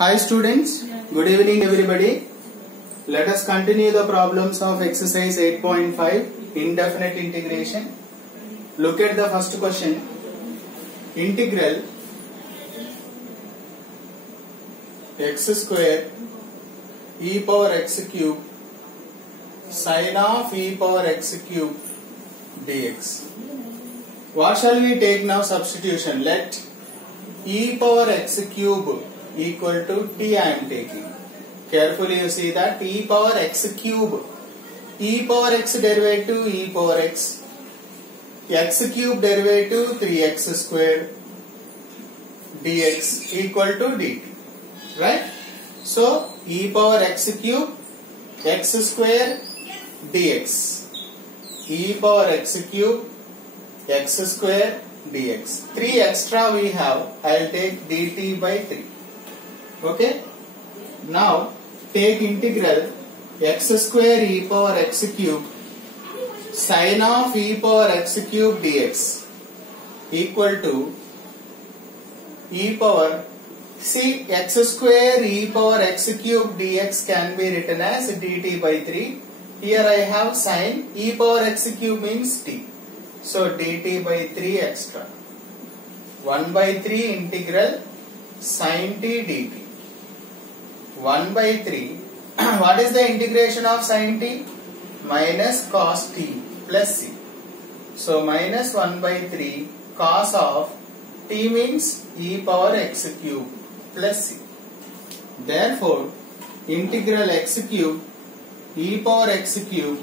Hi students, good evening everybody. Let us continue the problems of exercise 8.5 indefinite integration. Look at the first question. Integral x square e power x cube sin of e power x cube dx. What shall we take now? Substitution. Let e power x cube equal to t I am taking. Carefully you see that e power x cube, e power x derivative e power x cube derivative 3x square dx equal to dt. Right? So e power x cube x square dx, e power x cube x square dx. 3 extra we have. I will take dt by 3. Okay. Now take integral x square e power x cube sin of e power x cube dx equal to e power, see, x square e power x cube dx can be written as dt by 3. Here I have sin e power x cube means t. So dt by 3 extra. 1 by 3 integral sin t dt. 1 by 3. What is the integration of sin t? Minus cos t plus c. So minus 1 by 3 cos of t means e power x cube plus c. Therefore, integral x cube e power x cube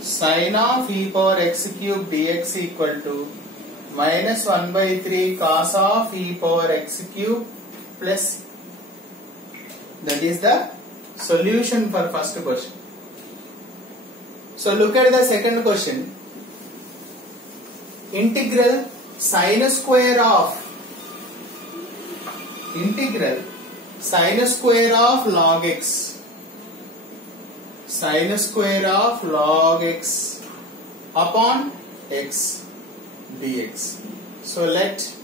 sin of e power x cube dx equal to minus 1 by 3 cos of e power x cube plus c. That is the solution for first question. So look at the second question. Integral sin square of log x, sin square of log x upon x dx. So let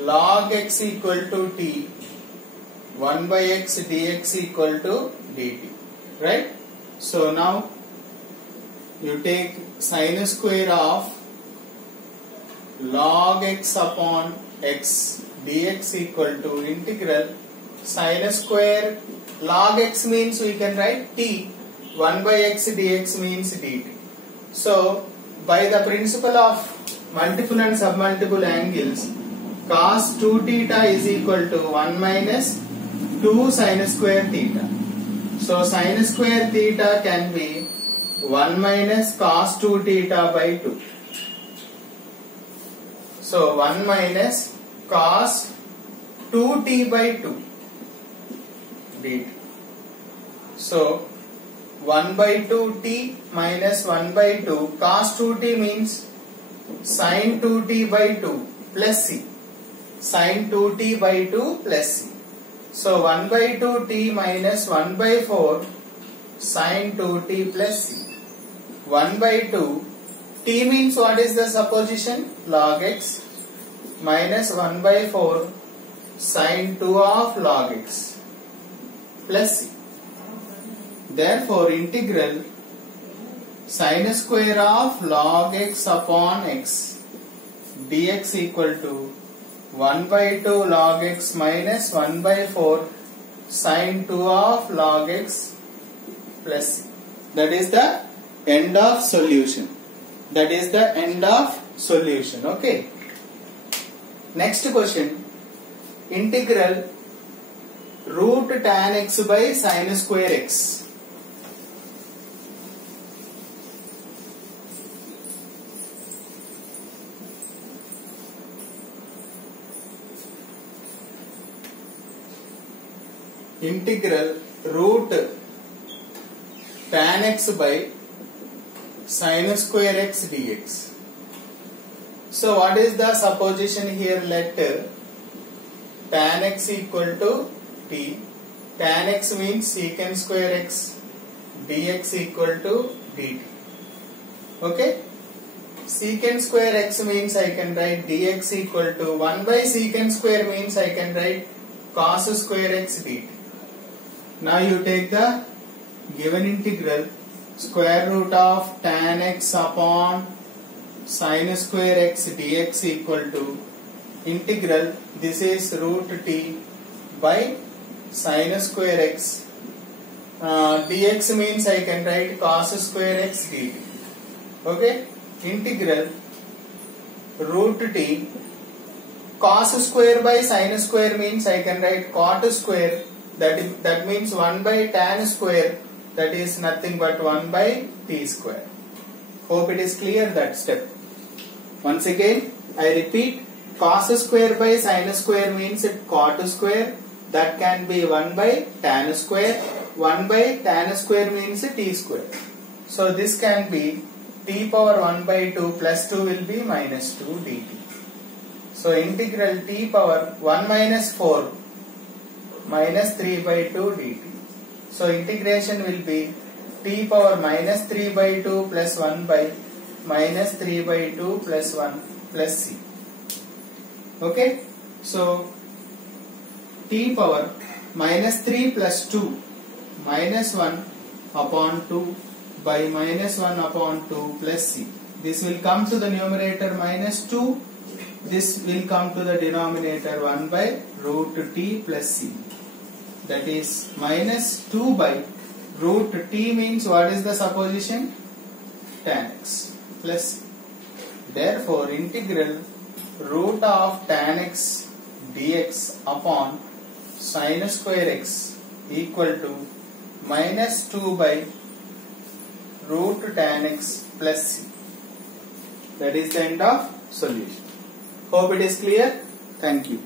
log x equal to t, 1 by x dx equal to dt. Right? So now you take sin square of log x upon x dx equal to integral sin square log x means we can write t, 1 by x dx means dt. So by the principle of multiple and submultiple angles, cos 2 theta is equal to 1 minus 2 sin square theta. So sin square theta can be 1 minus cos 2 theta by 2. So 1 minus cos 2t by 2 dt. So 1 by 2t minus 1 by 2 cos 2t means sin 2t by 2 plus c, sin 2t by 2 plus c. So 1 by 2t minus 1 by 4 sin 2t plus c. 1 by 2 t means what is the supposition? Log x minus 1 by 4 sin 2 of log x plus c. Therefore integral sin square of log x upon x dx equal to 1 by 2 log x minus 1 by 4 sin 2 of log x plus c. That is the end of solution. That is the end of solution. Okay. Next question. Integral root tan x by sin square x. Integral root tan x by sin square x dx. So what is the supposition here? Let tan x equal to t. Tan x means secant square x dx equal to dt. Okay. Secant square x means I can write dx equal to 1 by secant square means I can write cos square x dt. Now you take the given integral square root of tan x upon sin square x dx equal to integral, this is root t by sin square x dx means I can write cos square x dt. Okay, integral root t cos square by sin square means I can write cot square, that means 1 by tan square, that is nothing but 1 by t square. Hope it is clear that step. Once again I repeat, cos square by sin square means cot square, that can be 1 by tan square. 1 by tan square means t square. So this can be t power 1 by 2 plus 2 will be minus 2 dt. So integral t power 1 minus 4 minus 3 by 2 dt. So integration will be t power minus 3 by 2 plus 1 by minus 3 by 2 plus 1 plus c. Okay, so t power minus 3 plus 2 minus 1 upon 2 by minus 1 upon 2 plus c. This will come to the numerator minus 2. This will come to the denominator 1 by root t plus c. That is minus 2 by root t means what is the supposition? Tan x plus c. Therefore integral root of tan x dx upon sin square x equal to minus 2 by root tan x plus c. That is the end of solution. Hope it is clear. Thank you.